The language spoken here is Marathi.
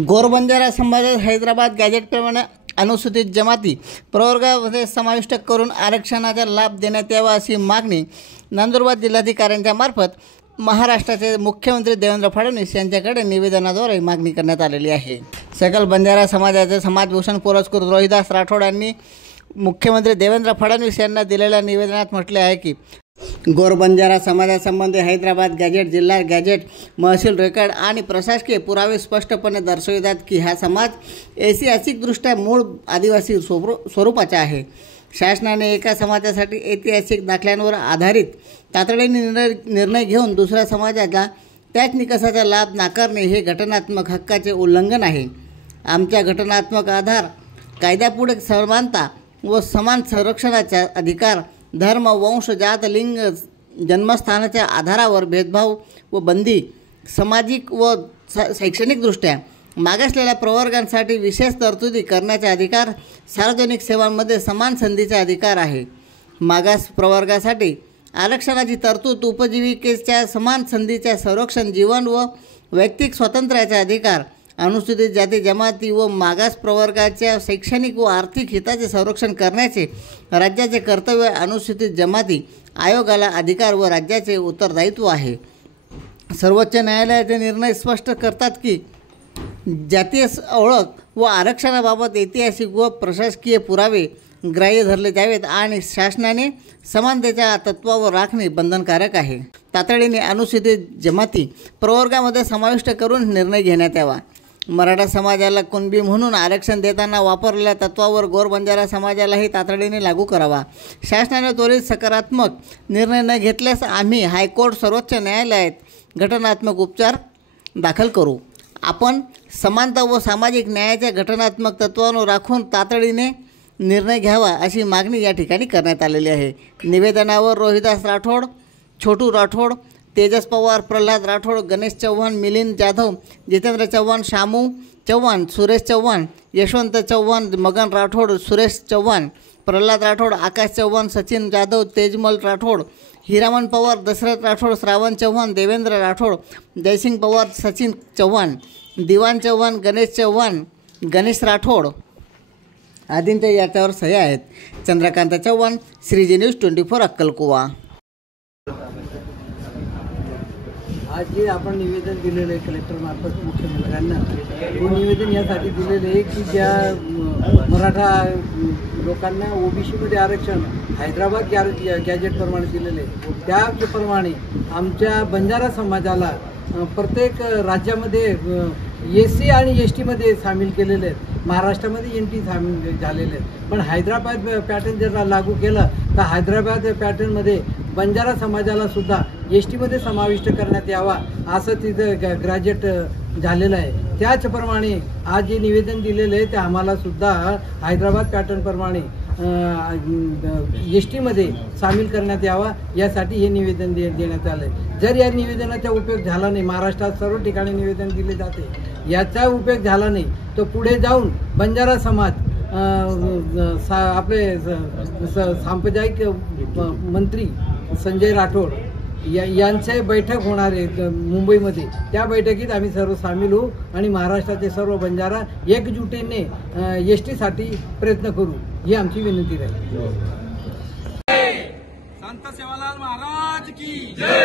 गोरबंजारा समाजात हैदराबाद गॅजेटप्रमाणे अनुसूचित जमाती प्रवर्गामध्ये समाविष्ट करून आरक्षणाचा लाभ देण्यात यावा अशी मागणी नंदुरबार जिल्हाधिकाऱ्यांच्या मार्फत महाराष्ट्राचे मुख्यमंत्री देवेंद्र फडणवीस यांच्याकडे निवेदनाद्वारे मागणी करण्यात आलेली आहे। सकल बंजारा समाजाचे समाजभूषण पुरस्कृत रोहिदास राठोड यांनी मुख्यमंत्री देवेंद्र फडणवीस यांना दिलेल्या निवेदनात म्हटले आहे की गोरबंजारा समाजासंबंधी हैदराबाद गॅजेट, जिल्हा गॅजेट, महसूल रेकॉर्ड आणि प्रशासकीय पुरावे स्पष्टपणे दर्शवितात की हा समाज ऐतिहासिकदृष्ट्या मूळ आदिवासी स्वरूपाचा आहे। शासनाने एका समाजासाठी ऐतिहासिक दाखल्यांवर आधारित तातडीने निर्णय घेऊन दुसऱ्या समाजाला त्याच निकषाचा लाभ नाकारणे हे घटनात्मक हक्काचे उल्लंघन आहे। आमच्या घटनात्मक आधार कायद्यापुढे समानता व समान संरक्षणाचा अधिकार, धर्म, वंश, जात, लिंग, जन्मस्थानाच्या आधारावर भेदभाव व बंदी, सामाजिक व शैक्षणिकदृष्ट्या मागासलेल्या प्रवर्गांसाठी विशेष तरतुदी करण्याचा अधिकार, सार्वजनिक सेवांमध्ये समान संधीचा अधिकार आहे। मागास प्रवर्गासाठी आरक्षणाची तरतूद, उपजीविकेच्या समान संधीचे संरक्षण, जीवन व वैयक्तिक स्वातंत्र्याचा अधिकार, अनुसूचित जाती जमाती व मागास प्रवर्गाच्या शैक्षणिक व आर्थिक हिताचे संरक्षण करण्याचे राज्याचे कर्तव्य अनुसूचित जमाती आयोगाला अधिकार व राज्याचे उत्तरदायित्व आहे। सर्वोच्च न्यायालयाचे निर्णय स्पष्ट करतात की जातीय ओळख व आरक्षणाबाबत ऐतिहासिक व प्रशासकीय पुरावे ग्राह्य धरले जावेत आणि शासनाने समानतेच्या तत्त्वावर राखणे बंधनकारक आहे। तातडीने अनुसूचित जमाती प्रवर्गामध्ये समाविष्ट करून निर्णय घेण्यात यावा। मराठा समाजाला कुणबी म्हणून आरक्षण देताना वापरलेल्या तत्त्वावर गोरबंजारा समाजालाही तातडीने लागू करावा। शासनाने त्वरित सकारात्मक निर्णय न घेतल्यास आम्ही हायकोर्ट, सर्वोच्च न्यायालयात घटनात्मक उपचार दाखल करू। आपण समानता व सामाजिक न्यायाच्या घटनात्मक तत्त्वांवर राखून तातडीने निर्णय घ्यावा अशी मागणी या ठिकाणी करण्यात आलेली आहे। निवेदनावर रोहिदास राठोड, छोटू राठोड, तेजस पवार, प्रल्हाद राठोड, गणेश चव्हाण, मिलिंद जाधव, जितेंद्र चव्हाण, शामू चव्हाण, सुरेश चव्हाण, यशवंत चव्हाण, मगन राठोड, सुरेश चव्हाण, प्रल्हाद राठोड, आकाश चव्हाण, सचिन जाधव, तेजमल राठोड, हिरामन पवार, दशरथ राठोड, श्रावण चव्हाण, देवेंद्र राठोड, जयसिंग पवार, सचिन चव्हाण, दिवान चव्हाण, गणेश चव्हाण, गणेश राठोड आदींच्या याच्यावर सह्या आहेत। चंद्रकांत चव्हाण, श्रीजी न्यूज 24 अक्कलकुवा। आज जे आपण निवेदन दिलेलं आहे कलेक्टर मार्फत मुख्यमंत्र्यांना, हे निवेदन यासाठी दिलेलं आहे की ज्या मराठा लोकांना ओबीसीमध्ये आरक्षण हैदराबाद गॅजेटप्रमाणे दिलेलं आहे त्याप्रमाणे आमच्या बंजारा समाजाला प्रत्येक राज्यामध्ये SC आणि STमध्ये सामील केलेले आहेत। महाराष्ट्रामध्ये NT सामील झालेले आहेत, पण हैदराबाद पॅटर्न जर लागू केलं तर हैदराबाद पॅटर्नमध्ये बंजारा समाजाला सुद्धा STमध्ये समाविष्ट करण्यात यावा असं तिथं ग्रॅज्युएट झालेलं आहे। त्याचप्रमाणे आज जे निवेदन दिलेलं आहे ते आम्हाला सुद्धा हैदराबाद पॅटर्नप्रमाणे STमध्ये सामील करण्यात यावा यासाठी हे निवेदन देण्यात आलं आहे। जर या निवेदनाचा उपयोग झाला नाही, महाराष्ट्रात सर्व ठिकाणी निवेदन दिले जाते, याचा उपयोग झाला नाही तर पुढे जाऊन बंजारा समाज आपले सांप्रदायिक मंत्री संजय राठोड यांचे बैठक होणार आहे मुंबईमध्ये, त्या बैठकीत आम्ही सर्व सामील होऊ आणि महाराष्ट्राचे सर्व बंजारा एकजुटीने STसाठी प्रयत्न करू ही आमची विनंती राहील। संत सेवालाल महाराज की जय।